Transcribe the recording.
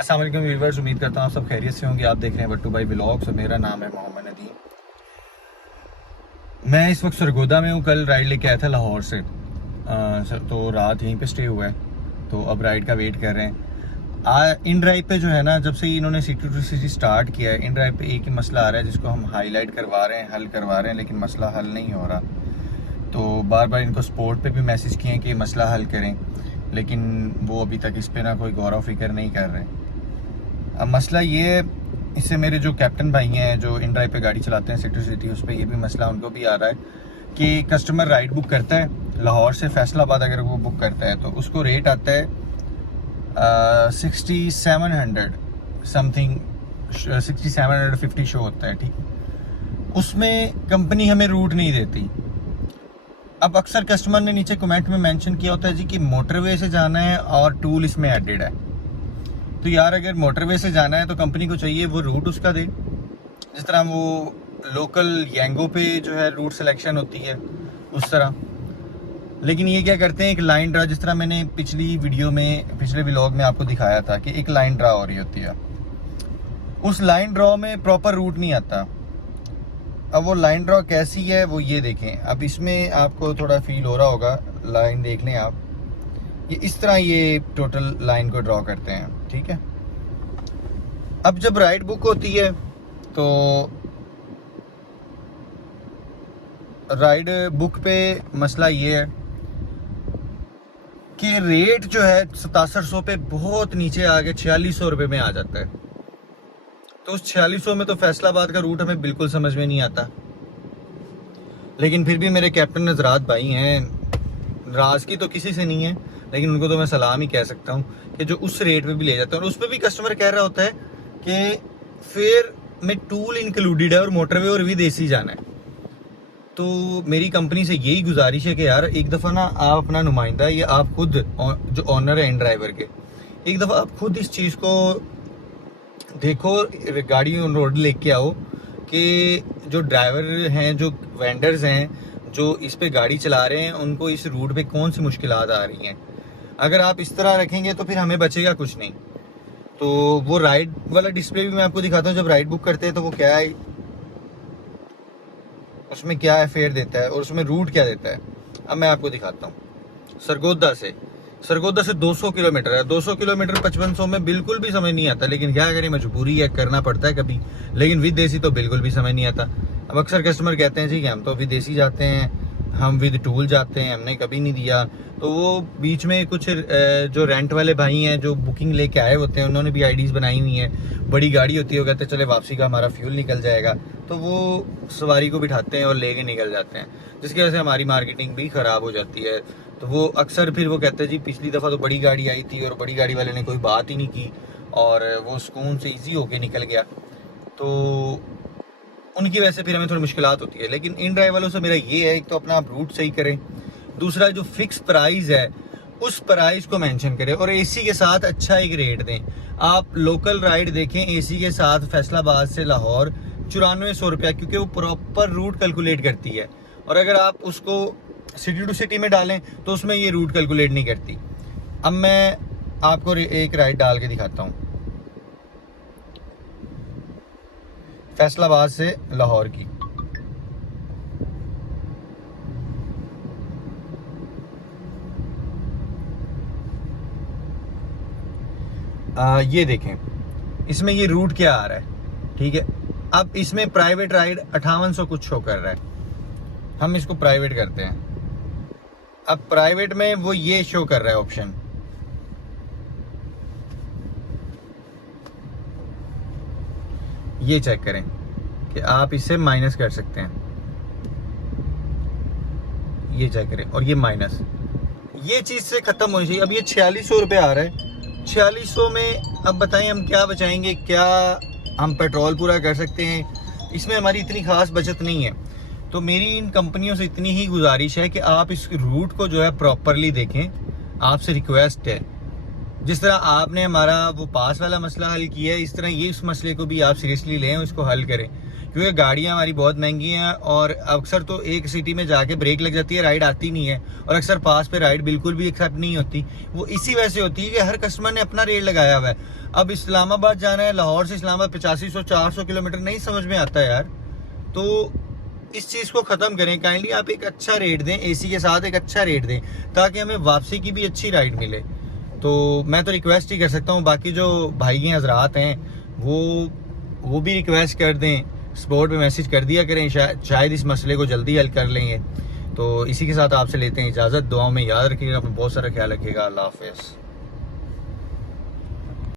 अस्सलाम वालेकुम व्यूअर्स, उम्मीद करता हूँ आप सब खैरियत से होंगे। आप देख रहे हैं बट्टू भाई व्लॉग्स और मेरा नाम है मोहम्मद नदीम। मैं इस वक्त सरगोदा में हूँ। कल राइड लेके आया था लाहौर से, तो रात यहीं पे स्टे हुआ है। तो अब राइड का वेट कर रहे हैं। इन ड्राइव पे जो है ना, जब से इन्होंने सिटी टू सिटी स्टार्ट किया है, इन ड्राइव पे एक ही मसला आ रहा है जिसको हम हाईलाइट करवा रहे हैं, हल करवा रहे हैं, लेकिन मसला हल नहीं हो रहा। तो बार बार इनको सपोर्ट पे भी मैसेज किए हैं कि मसला हल करें, लेकिन वो अभी तक इस पे ना कोई गौर व फिक्र नहीं कर रहे। अब मसला ये है, इससे मेरे जो कैप्टन भाई हैं जो इन ड्राइव पे गाड़ी चलाते हैं सिटी टू सिटी, उस पर ये भी मसला उनको भी आ रहा है कि कस्टमर राइड बुक करता है लाहौर से फैसलाबाद, अगर वो बुक करता है तो उसको रेट आता है 6700 समथिंग, 6750 शो होता है, ठीक है। उसमें कंपनी हमें रूट नहीं देती। अब अक्सर कस्टमर ने नीचे कमेंट में मेंशन किया होता है जी कि मोटरवे से जाना है और टूल इसमें एडेड है। तो यार, अगर मोटरवे से जाना है तो कंपनी को चाहिए वो रूट उसका दे, जिस तरह वो लोकल यंगो पे जो है रूट सिलेक्शन होती है उस तरह। लेकिन ये क्या करते हैं, एक लाइन ड्रा, जिस तरह मैंने पिछली वीडियो में, पिछले व्लॉग में आपको दिखाया था कि एक लाइन ड्रा हो रही होती है, उस लाइन ड्रॉ में प्रॉपर रूट नहीं आता। अब वो लाइन ड्रॉ कैसी है वो ये देखें। अब इसमें आपको थोड़ा फील हो रहा होगा, लाइन देख लें आप। ये इस तरह ये टोटल लाइन को ड्रॉ करते हैं, ठीक है। अब जब राइड बुक होती है तो राइड बुक पे मसला ये है कि रेट जो है 6700 पे बहुत नीचे आके 4600 रुपये में आ जाता है। तो उस 4600 में तो फैसलाबाद का रूट हमें बिल्कुल समझ में नहीं आता। लेकिन फिर भी मेरे कैप्टन हजरात भाई हैं, नाराज़ की तो किसी से नहीं है, लेकिन उनको तो मैं सलाम ही कह सकता हूँ कि जो उस रेट पे भी ले जाते हैं। और उस पर भी कस्टमर कह रहा होता है कि फेयर में टूल इंक्लूडेड है और मोटरवे और भी देसी जाना है। तो मेरी कंपनी से यही गुजारिश है कि यार, एक दफ़ा ना आप अपना नुमाइंदा, या आप खुद जो ऑनर है इन ड्राइवर के, एक दफ़ा आप खुद इस चीज़ को देखो, गाड़ी ऑन रोड लेके आओ कि जो ड्राइवर हैं, जो वेंडर्स हैं, जो इस पे गाड़ी चला रहे हैं, उनको इस रूट पे कौन सी मुश्किलात आ रही हैं। अगर आप इस तरह रखेंगे तो फिर हमें बचेगा कुछ नहीं। तो वो राइड वाला डिस्प्ले भी मैं आपको दिखाता हूँ। जब राइड बुक करते हैं तो वो क्या है, उसमें क्या है, फेयर देता है और उसमें रूट क्या देता है। अब मैं आपको दिखाता हूँ। सरगोदा से 200 किलोमीटर है। 200 किलोमीटर 5500 में बिल्कुल भी समझ नहीं आता, लेकिन क्या करें, मजबूरी है, करना पड़ता है कभी। लेकिन विदेशी तो बिल्कुल भी समझ नहीं आता। अब अक्सर कस्टमर कहते हैं जी कि हम तो विदेशी जाते हैं, हम विद टूल जाते हैं, हमने कभी नहीं दिया। तो वो बीच में कुछ जो रेंट वाले भाई हैं जो बुकिंग लेके आए होते हैं, उन्होंने भी आईडीज़ बनाई हुई हैं। बड़ी गाड़ी होती है, वो कहते हैं चले वापसी का हमारा फ्यूल निकल जाएगा, तो वो सवारी को बिठाते हैं और लेके निकल जाते हैं, जिसकी वजह से हमारी मार्केटिंग भी ख़राब हो जाती है। तो वो अक्सर फिर वो कहते हैं जी पिछली दफ़ा तो बड़ी गाड़ी आई थी और बड़ी गाड़ी वाले ने कोई बात ही नहीं की और वो सुकून से ईजी होके निकल गया। तो उनकी वजह से फिर हमें थोड़ी मुश्किलात होती है। लेकिन इन ड्राइव वालों से मेरा ये है, एक तो अपना आप रूट सही करें, दूसरा जो फिक्स प्राइस है उस प्राइस को मेंशन करें और एसी के साथ अच्छा एक रेट दें। आप लोकल राइड देखें एसी के साथ फैसलाबाद से लाहौर 9400 रुपया, क्योंकि वो प्रॉपर रूट कैलकुलेट करती है। और अगर आप उसको सिटी टू सिटी में डालें तो उसमें ये रूट कैलकुलेट नहीं करती। अब मैं आपको एक राइड डाल के दिखाता हूँ फैसलाबाद से लाहौर की। ये देखें, इसमें ये रूट क्या आ रहा है, ठीक है। अब इसमें प्राइवेट राइड 5800 कुछ शो कर रहा है। हम इसको प्राइवेट करते हैं। अब प्राइवेट में वो ये शो कर रहा है ऑप्शन, ये चेक करें कि आप इसे माइनस कर सकते हैं। ये चेक करें, और ये माइनस, ये चीज़ से ख़त्म होनी चाहिए। अब ये 4600 रुपये आ रहा है। 4600 में अब बताएं हम क्या बचाएंगे, क्या हम पेट्रोल पूरा कर सकते हैं, इसमें हमारी इतनी ख़ास बचत नहीं है। तो मेरी इन कंपनियों से इतनी ही गुजारिश है कि आप इस रूट को जो है प्रॉपरली देखें। आपसे रिक्वेस्ट है, जिस तरह आपने हमारा वो पास वाला मसला हल किया है, इस तरह ये इस मसले को भी आप सीरियसली लें, उसको हल करें। क्योंकि गाड़ियाँ हमारी बहुत महंगी हैं और अक्सर तो एक सिटी में जाके ब्रेक लग जाती है, राइड आती नहीं है, और अक्सर पास पे राइड बिल्कुल भी एक्सेप्ट नहीं होती। वो इसी वजह से होती है कि हर कस्टमर ने अपना रेट लगाया हुआ है। अब इस्लामाबाद जाना है, लाहौर से इस्लामाबाद 8500-400 किलोमीटर नहीं समझ में आता यार। तो इस चीज़ को ख़त्म करें काइंडली, आप एक अच्छा रेट दें, एसी के साथ एक अच्छा रेट दें, ताकि हमें वापसी की भी अच्छी राइड मिले। तो मैं तो रिक्वेस्ट ही कर सकता हूँ, बाकी जो भाई हैं हजरात हैं वो भी रिक्वेस्ट कर दें, स्पोर्ट पे मैसेज कर दिया करें, शायद इस मसले को जल्दी हल कर लेंगे। तो इसी के साथ आपसे लेते हैं इजाज़त। दुआओं में याद रखिएगा, अपना बहुत सारा ख्याल रखिएगा। अल्लाह हाफ़िज़।